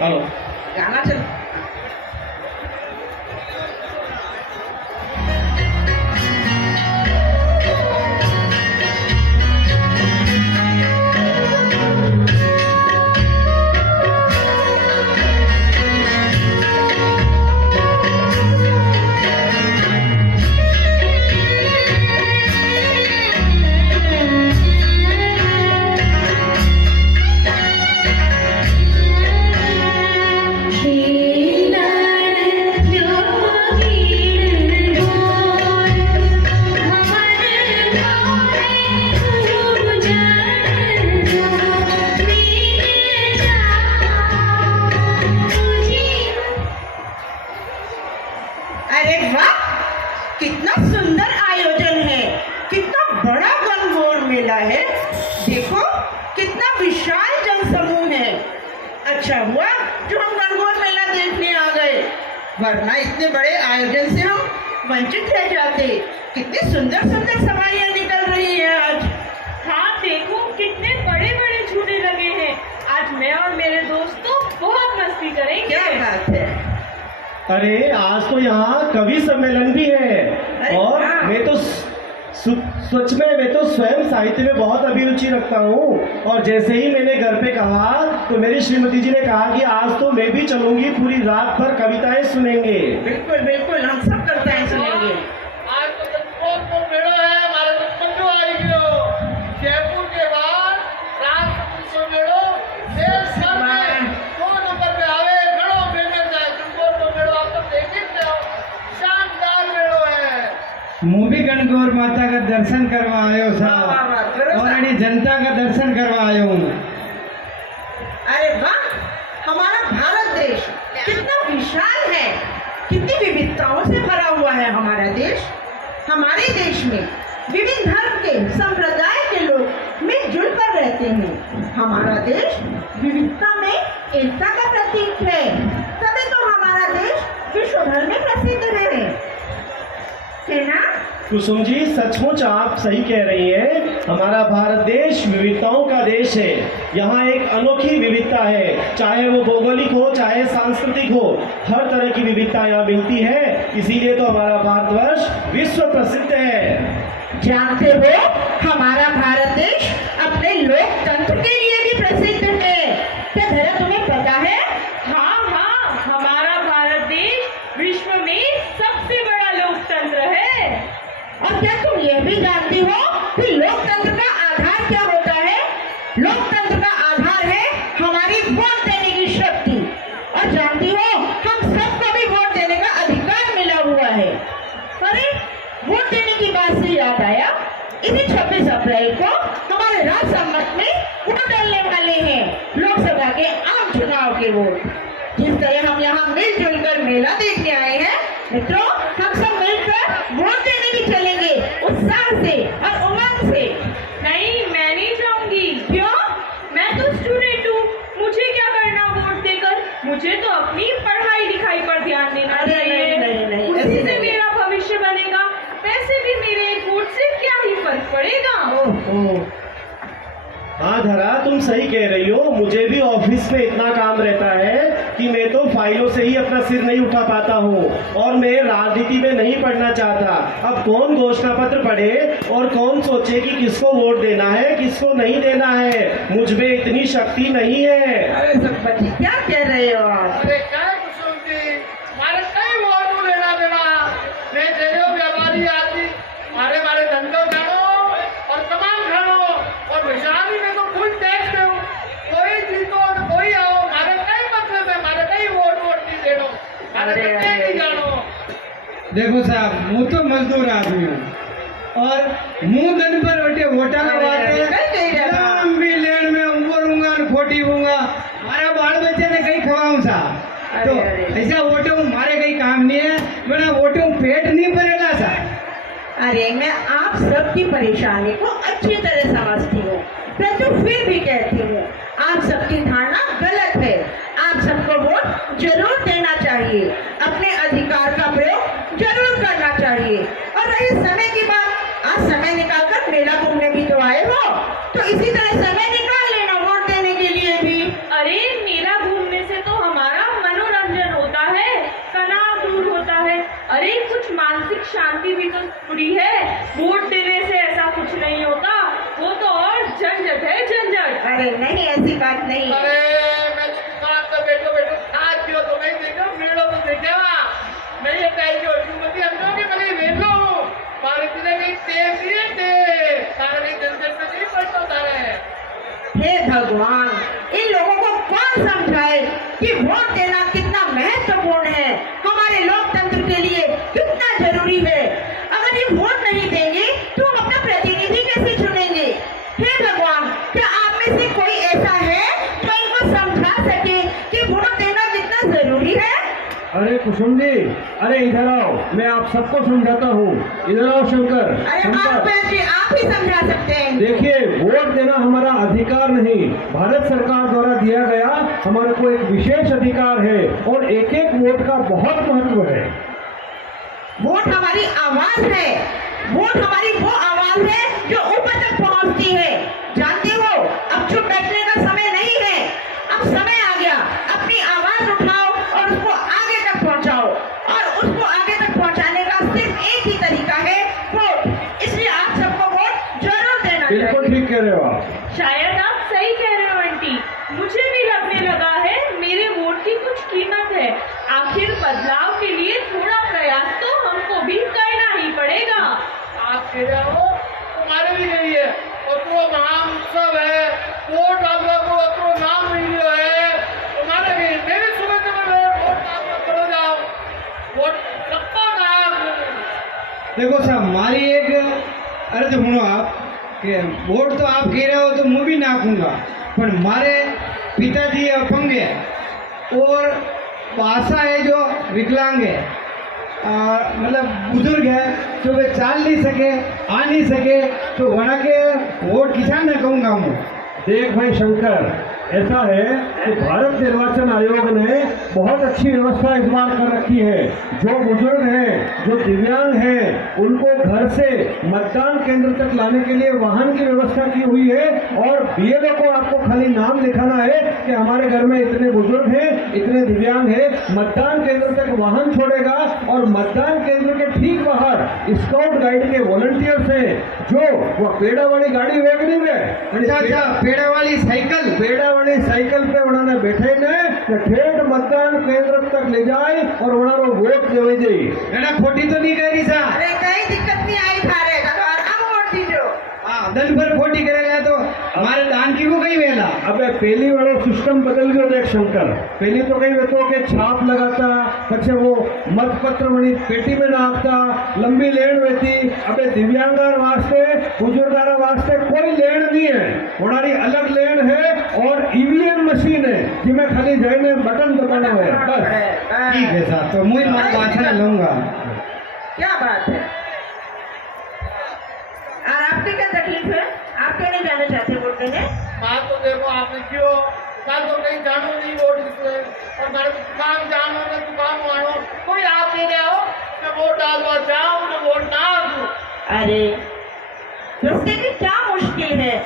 चलो गाना चल। अरे वाह, कितना सुंदर आयोजन है, कितना बड़ा गणगौर मेला है। देखो कितना विशाल जनसमूह है। अच्छा हुआ जो हम गणगौर मेला देखने आ गए, वरना इतने बड़े आयोजन से हम वंचित रह जाते। कितनी सुंदर सुंदर सवारियां निकल रही है आज। हाँ देखो कितने बड़े बड़े झूले लगे हैं। आज मैं और मेरे दोस्तों बहुत मस्ती करेंगे। क्या बात है। अरे आज तो यहाँ कवि सम्मेलन भी है अरे और हाँ। मैं तो सच में मैं तो स्वयं साहित्य में बहुत अभिरुचि रखता हूँ। और जैसे ही मैंने घर पे कहा तो मेरी श्रीमती जी ने कहा कि आज तो मैं भी चलूंगी, पूरी रात भर कविताएं सुनेंगे। बिल्कुल बिल्कुल, हम सब कविताएं सुनेंगे। आज तो संतोष को मेलो है, हमारे तो पंजो आई गयो। जयपुर के बाद राजपूत को मेलो देश भर में 2 नंबर पे आवे, घणो फेमस है। संतोष को मेलो आप सब देखिए तो शानदार मेलो है। હું બી ગણગौर माता का दर्शन करवा आयो था वाह, वाह, वाह, करो और सा। इन्हें जनता का दर्शन करवा आयो हूँ। अरे वाह, हमारा भारत देश कितना विशाल है, कितनी विविधताओं से भरा हुआ है हमारा देश। हमारे देश में विभिन्न धर्म के संप्रदाय के लोग मिलजुल कर रहते हैं। हमारा देश विविधता में एकता का प्रतीक है, तभी तो हमारा देश विश्व भर में प्रसिद्ध है ना। कुसुम जी सचमुच आप सही कह रही हैं। हमारा भारत देश विविधताओं का देश है। यहाँ एक अनोखी विविधता है, चाहे वो भौगोलिक हो चाहे सांस्कृतिक हो, हर तरह की विविधता यहाँ मिलती है। इसीलिए तो हमारा भारतवर्ष विश्व प्रसिद्ध है। जानते हो हमारा भारत देश अपने लोकतंत्र के लिए भी प्रसिद्ध है। क्या धरा तुम्हें पता है? हाँ हाँ, हमारा भारत देश विश्व में सबसे बड़ा लोकतंत्र है। और क्या तुम यह भी जानती हो कि लोकतंत्र का आधार क्या होता है? लोकतंत्र का आधार है हमारी वोट देने की शक्ति। और जानती हो हम सबको भी वोट देने का अधिकार मिला हुआ है। अरे वोट देने की बात से याद आया, इसी 26 अप्रैल को हमारे राज्य सम्मत में वोट डालने वाले हैं, लोकसभा के आम चुनाव के वोट। जिस तरह हम यहाँ मिलजुल कर मेला देखने आए हैं, मित्रों हम सब मिलकर वोट देने भी चलेंगे उत्साह से और उमंग से। नहीं, मैं नहीं जाऊंगी। क्यों? मैं तो स्टूडेंट हूँ, मुझे क्या करना वोट देकर। मुझे तो अपनी पढ़ाई लिखाई पर ध्यान देना अरे चाहिए। नहीं, उसी ऐसे से नहीं। मेरा भविष्य बनेगा। वैसे भी मेरे एक वोट से क्या ही फर्क पड़ेगा। ओहो, हाँ धरा तुम सही कह रही हो। मुझे भी ऑफिस में इतना काम रहता है कि मैं तो फाइलों से ही अपना सिर नहीं उठा पाता हूँ और मैं राजनीति में नहीं पढ़ना चाहता। अब कौन घोषणा पत्र पढ़े और कौन सोचे कि किसको वोट देना है किसको नहीं देना है। मुझ में इतनी शक्ति नहीं है। अरे सब बच्चे क्या कह रहे हो आप? अरे क्या कुसुम जी, मारे कई वोट लेना देना। मैं तेरे व्यापारी आदमी, मारे धंधो जानो और कमाम खानो और विशाली में तो फुल टैक्स दो। कोई जीतो और कोई आओ, मारे कई मतलब है, मारे कई वोट नहीं देनो, मारे अरे, कई नहीं जानो। देखो साहब હું तो मजदूर आदमी हूँ और मुँह दिन पर बैठे वोटा अरे, अरे, कहीं नहीं रहना। लंबी लेन में ऊपर हूँगा और खोटी हूँगा। मारा बाल बच्चे ने कहीं खवाऊँ सा तो अरे, अरे। ऐसा वोटे हूँ मारे कहीं काम नहीं है। मैंने वोटे हूँ पेट नहीं भरेगा सा। अरे मैं आप सबकी परेशानी को अच्छी तरह समझती हूँ, परंतु फिर भी कहती हूँ आप सबकी धारणा गलत है। आप सबको वोट जरूर देना चाहिए, अपने अधिकार का प्रयोग जरूर करना चाहिए। और रही समय की बात, आज समय निकालकर मेला घूमने भी तो आए हो, तो इसी तरह समय निकाल लेना वोट देने के लिए भी। अरे मेला घूमने से तो हम शांति भी तो पूरी है। वोट देने से ऐसा कुछ नहीं होता, वो तो और झंझट है, झंझट। अरे नहीं, ऐसी बात नहीं है। अरे मैं दुकान पे बैठो बैठो खाद पियो तो नहीं देखो, मेड़ो तो देखे नहीं है टाइम जो हुकूमती हमको कि मैं वेलो हूँ मारे किने नहीं तेल दिए थे तारे नहीं झंझट में नहीं पड़ता तारे। हे भगवान, इन लोगों को कौन समझाए कि वोट देना कितना महत्वपूर्ण है, हमारे लोकतंत्र के लिए कितना जरूरी है। अगर ये वोट नहीं देंगे तो हम अपना प्रतिनिधि कैसे चुनेंगे? हे भगवान, क्या आप में से कोई ऐसा है जो इनको समझा सके कि वोट देना कितना जरूरी है? अरे कुसुम जी, अरे इधर आओ, मैं आप सबको समझाता हूँ। इधर आओ शंकर। अरे शंकर, आप जी, आप ही समझा सकते हैं। देखिए, वोट देना हमारा अधिकार नहीं, भारत सरकार द्वारा दिया गया हमारे को एक विशेष अधिकार है और एक एक वोट का बहुत महत्व है। वोट हमारी आवाज है, वोट हमारी वो आवाज है जो ऊपर तक पहुंचती है। जानते हो, अब चुप बैठने का समय नहीं है, अब समय आ गया। अपनी आवाज उठाओ और उसको आगे तक पहुंचाओ, और उसको आगे तक पहुंचाने का सिर्फ एक ही तरीका है, वोट। इसलिए आप सबको वोट जरूर देना चाहिए। बिल्कुल ठीक कह रहे हो आप। शायद आप सही कह रहे हो आंटी, मुझे भी लगने लगा है मेरे वोट की कुछ कीमत है। आखिर बदलाव के लिए थोड़ा प्रयास तो हमको भी करना ही पड़ेगा। आप कह रहे हो तुम्हारे भी नहीं है और तो महान उत्सव है, वोट आप लोगों को तो नाम नहीं है तुम्हारे भी। मैं भी सुबह से वोट आप करो जाओ, वोट सबको नाम। देखो साहब, मारी एक अर्ज सुनो आप कि वोट तो आप कह रहे हो तो मैं भी नाखूंगा, पर मारे पिताजी अपंग है और पासा है जो विकलांग है, मतलब बुजुर्ग है जो वे चाल नहीं सके, आ नहीं सके, तो वहाँ के वोट किसान न कहूँगा मैं। देख भाई शंकर, ऐसा है कि भारत निर्वाचन आयोग ने बहुत अच्छी व्यवस्था इस बार कर रखी है। जो बुजुर्ग हैं, जो दिव्यांग हैं, उनको घर से मतदान केंद्र तक लाने के लिए वाहन की व्यवस्था की हुई है और बीएलओ को आपको खाली नाम लिखाना है कि हमारे घर में इतने बुजुर्ग हैं, इतने दिव्यांग हैं, मतदान केंद्र तक वाहन छोड़ेगा और मतदान केंद्र के ठीक बाहर स्काउट गाइड के वॉलंटियर्स हैं जो वो पेड़ा वाली गाड़ी वेगनी में अच्छा, पेड़ा वाली साइकिल पे उन्होंने बैठे ने ठेठ मतदान केंद्र तक ले जाए और उन्होंने वोट देवे जाए। एना खोटी तो नहीं करी सा। अरे कहीं दिक्कत नहीं आई थारे का, तो अब वोट दीजो। हाँ, दिन भर खोटी करेगा तो हमारे दान की को कहीं वेला। अबे पहली वाला सिस्टम बदल गयो देख शंकर। पहली तो कहीं तो के छाप लगाता, पछे वो मतपत्र वणी पेटी में नाखता, लंबी लेन रहती। अबे दिव्यांगार वास्ते, बुजुर्गारा वास्ते कोई लेन नहीं है, हमारी अलग लेन है और ईवीएम मशीन है जिसमें खाली जाने बटन दबाना है बस। ठीक है साहब, तो मुझे भाषण लूंगा। क्या बात है? और आपकी क्या तकलीफ है? आप क्यों नहीं जाना चाहते वोट देने? बात तो देखो आपने क्यों कल तो कहीं जानो नहीं वोट इसलिए, और मेरे को दुकान जानो ना दुकान वानो कोई आप दे रहे हो मैं वोट डालवा जाऊँ मैं वोट ना दूँ। अरे उसके की क्या मुश्किल है?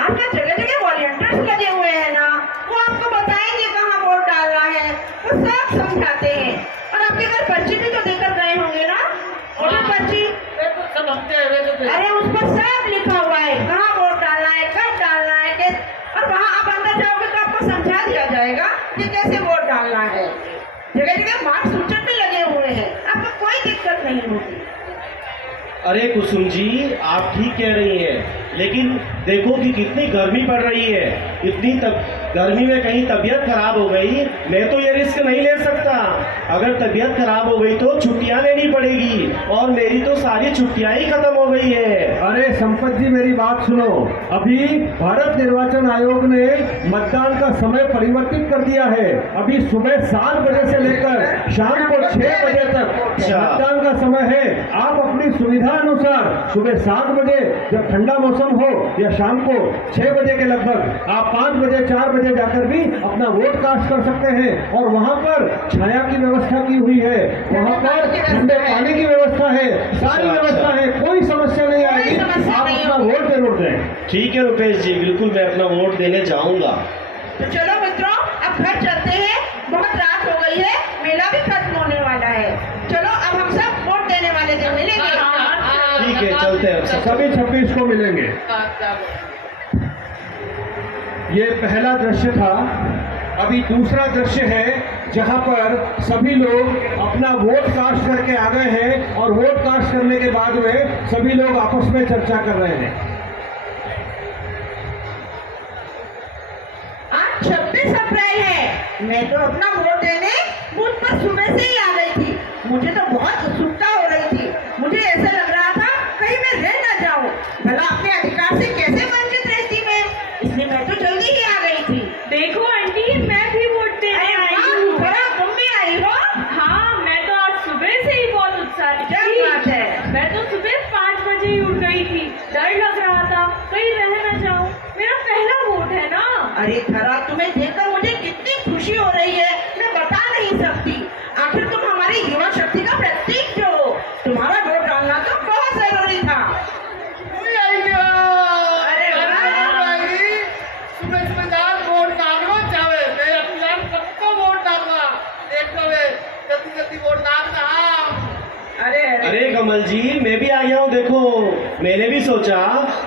आपके जगह जगह वॉलंटियर्स लगे हुए हैं ना, वो आपको बताएंगे कहाँ वोट डालना है, वो सब समझाते हैं। और आपके घर पर्ची भी तो देकर गए होंगे ना, वोटर पर्ची। तो सब हमसे है अरे उस पर सब लिखा हुआ है कहाँ वोट डालना है, कब डालना है, और वहाँ आप अंदर जाओगे तो आपको समझा दिया जाएगा कि कैसे वोट डालना है। जगह जगह मार्क सूचक भी लगे हुए हैं, आपको कोई दिक्कत नहीं होगी। अरे कुसुम जी, आप ठीक कह रही हैं, लेकिन देखो कि कितनी गर्मी पड़ रही है। इतनी गर्मी में कहीं तबीयत खराब हो गई, मैं तो ये रिस्क नहीं ले सकता। अगर तबीयत खराब हो गई तो छुट्टियां लेनी पड़ेगी और मेरी तो सारी छुट्टियां ही खत्म हो गई है। अरे संपत जी, मेरी बात सुनो। अभी भारत निर्वाचन आयोग ने मतदान का समय परिवर्तित कर दिया है। अभी सुबह 7 बजे से लेकर शाम को 6 बजे तक मतदान का समय है। आप अपनी सुविधा अनुसार सुबह 7 बजे जब ठंडा मौसम हो या शाम को 6 बजे के लगभग आप 5 बजे 4 बजे जाकर भी अपना वोट कास्ट कर सकते हैं। और वहाँ पर छाया की व्यवस्था की हुई है, वहाँ पर ठंडे पानी की व्यवस्था है, सारी व्यवस्था है, कोई समस्या नहीं आएगी। आप अपना वोट जरूर दें। ठीक है रुपेश जी, बिल्कुल मैं अपना वोट देने जाऊंगा। तो चलो मित्रों, अब घर चलते हैं, बहुत रात हो गई है, मेला भी खत्म होने वाला है। चलो अब हम सब वोट देने वाले दिन मिलेंगे। ठीक है, चलते हैं अब सब। सभी 26 को मिलेंगे। ये पहला दृश्य था। अभी दूसरा दृश्य है जहां पर सभी लोग अपना वोट कास्ट करके आ गए हैं और वोट कास्ट करने के बाद में सभी लोग आपस में चर्चा कर रहे हैं। आज 26 अप्रैल है। मैं तो अपना वोट देने बूथ पर सुबह से ही आ गई थी। मुझे तो बहुत उत्सुकता हो रही थी। मुझे ऐसा लग रहा था कहीं मैं रह ना जाऊं। भला अपने अधिकार से कैसे वंचित रहती मैं, इसलिए मैं तो जल्दी ही आ गई थी। देखो आंटी, मैं भी वोट देने आई हूँ। बड़ा तुम भी आई हो? हाँ, मैं तो आज सुबह से ही बहुत उत्साहित क्या थी। बात है? मैं तो सुबह 5 बजे ही उठ गई थी। डर लग रहा था कहीं रह न जाऊं। मेरा पहला वोट है ना। अरे धरा, तुम्हें देखकर मुझे कितनी खुशी हो रही है, मैं बता नहीं सकती। आखिर तुम हमारी युवा शक्ति का प्रतीक हो। तुम्हारा वोट डालना तो बहुत जरूरी था। अरे सुबह सुबह जान वोट डालना चाहे, मैं अभियान सबको वोट डालना। देख लो वे, जल्दी जल्दी वोट डालना। अरे अरे कमल जी, मैं भी आया हूँ। देखो, मैंने भी सोचा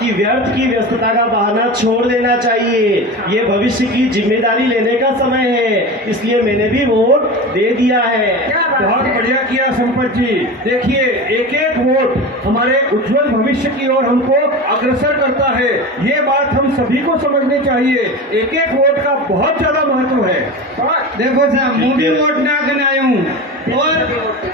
कि व्यर्थ की व्यस्तता का बहाना छोड़ देना चाहिए। ये भविष्य की जिम्मेदारी लेने का समय है, इसलिए मैंने भी वोट दे दिया है। क्या बात बहुत है? बढ़िया किया संपत जी। देखिए, एक एक वोट हमारे उज्जवल भविष्य की ओर हमको अग्रसर करता है। ये बात हम सभी को समझनी चाहिए। एक एक वोट का बहुत ज्यादा महत्व है। देखो साहब, मैं भी वोट नाखन आयो हूँ और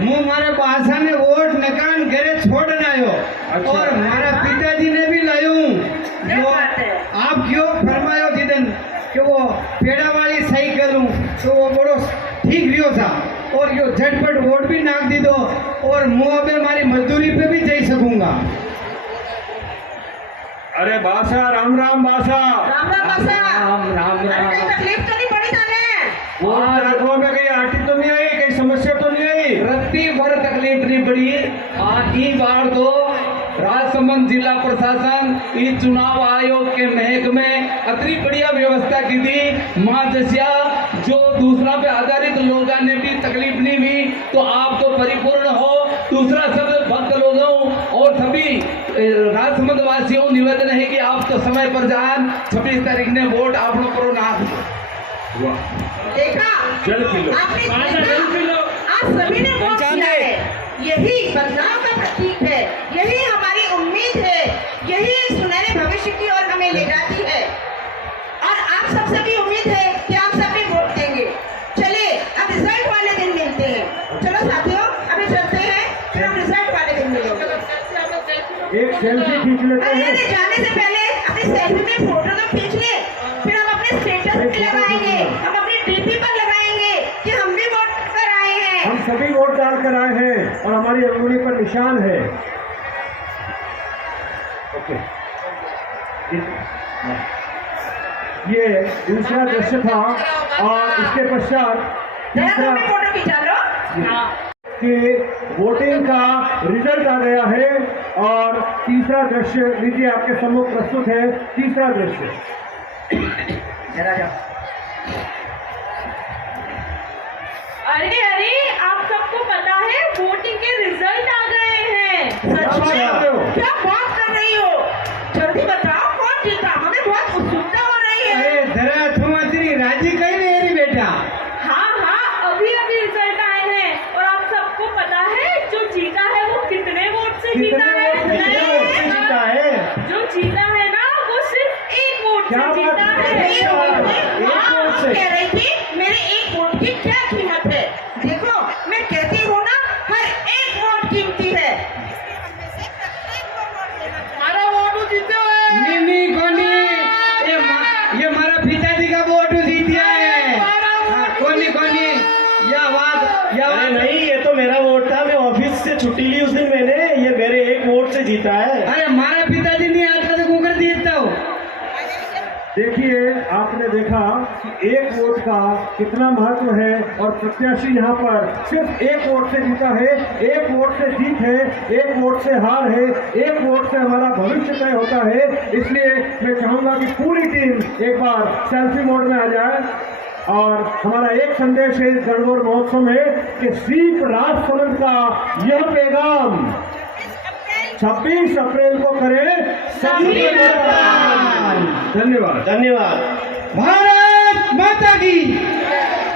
मैं मारे भाषा में वोट नकान घरे छोड़ने आयो। अच्छा। और हमारा पिताजी ने भी लायो हूँ। क्या जो बात है? आप क्यों फरमायो जिदन कि वो पेड़ा वाली साइकिल हूँ, तो वो बड़ो ठीक रियो था। और यो झटपट वोट भी नाक दी दो और मुँह पे हमारी मजदूरी पे भी जा सकूंगा। अरे बासा, राम राम बासा। राम राम बासा। राम अरे कोई तकलीफ तो नहीं पड़ी थाने? वोट डालने में कहीं आटी तो नहीं आई, कहीं समस्या तो नहीं आई? रत्ती भर तकलीफ नहीं पड़ी। ई बार तो राजसमंद जिला प्रशासन इस चुनाव आयोग के महकमे अति बढ़िया व्यवस्था की थी। माँ जसिया जो दूसरा पे आधारित लोगों ने भी तकलीफ नहीं हुई, तो आप तो परिपूर्ण हो। दूसरा शब्द भक्त लोगों और सभी राजसमंद वासियों निवेदन है कि आप तो समय पर जान 26 तारीख ने वोट आप लोग करो ना। देखा? जल पी लो। आपने देखा? आज सभी ने वोट किया है। यही बदलाव का प्रतीक है, यही हमारी उम्मीद है, यही सुनहरे भविष्य की ओर हमें ले जाती है। और आप सबसे भी उम्मीद है कि आप सभी वोट देंगे। चलिए, अब रिजल्ट वाले दिन मिलते हैं। चलो साथियों, अभी चलते हैं, फिर हम रिजल्ट वाले दिन मिलेंगे। एक सेल्फी खींच लेते अरे हैं। जाने से पहले अपनी सेल्फी में फोटो तो खींच ले, फिर हम अपने स्टेटस पे लगाएंगे, हम अपनी डीपी पर लगाएंगे कि हम भी वोट कर आए हैं। हम सभी वोट डाल कर आए हैं और हमारी अंगुली पर निशान है। ओके, ये दूसरा दृश्य था और इसके पश्चात जरा तीसरा तुम भी फोटो खिंचा लो। कि वोटिंग का रिजल्ट आ गया है। और तीसरा दृश्य लीजिए, आपके सम्मुख प्रस्तुत है तीसरा दृश्य। जरा जाओ। अरे अरे, आप सबको पता है वोटिंग के रिजल्ट आ गए हैं। क्या बात कर रहे हो? क्या बात कर रही हो? जल्दी बताओ कौन जीता? हमें बहुत उत्सुकता हो रही है। अरे धरा, तुम इतनी राजी कहीं नहीं रही बेटा। हाँ हाँ, अभी अभी रिजल्ट आए हैं। और आप सबको पता है जो जीता है वो कितने वोट से जीता है? कितने वोट से जीता है? जो जीता है ना, वो सिर्फ 1 वोट क्या से बात जीता है? है। एक वोट में? एक हाँ, वोट हम से। कह रही थी मेरे एक वोट की क्या कीमत है। देखो, मैं कहती हूँ ना, हर एक वोट कीमती है। हमारा वोट जीते हुए। नहीं कोनी, ये हमारा पिताजी का वोट जीतिया है। हाँ, कोनी या बात अरे नहीं, ये तो मेरा वोट था। मैं ऑफिस से छुट्टी ली उस दिन मैंने। ये मेरे एक वोट से जीता है। अरे हमारा पिताजी नहीं आता तो कुकर जीतता हो। देखिए, आपने देखा कि एक वोट का कितना महत्व है और प्रत्याशी यहाँ पर सिर्फ एक वोट से जीता है। एक वोट से जीत है, एक वोट से हार है, एक वोट से हमारा भविष्य तय होता है। इसलिए मैं चाहूंगा कि पूरी टीम एक बार सेल्फी मोड में आ जाए। और हमारा एक संदेश है इस गणगौर महोत्सव में कि सीप राजसमंद का यह पैगाम 26 अप्रैल को करें सभी मतदान। धन्यवाद। धन्यवाद। भारत माता की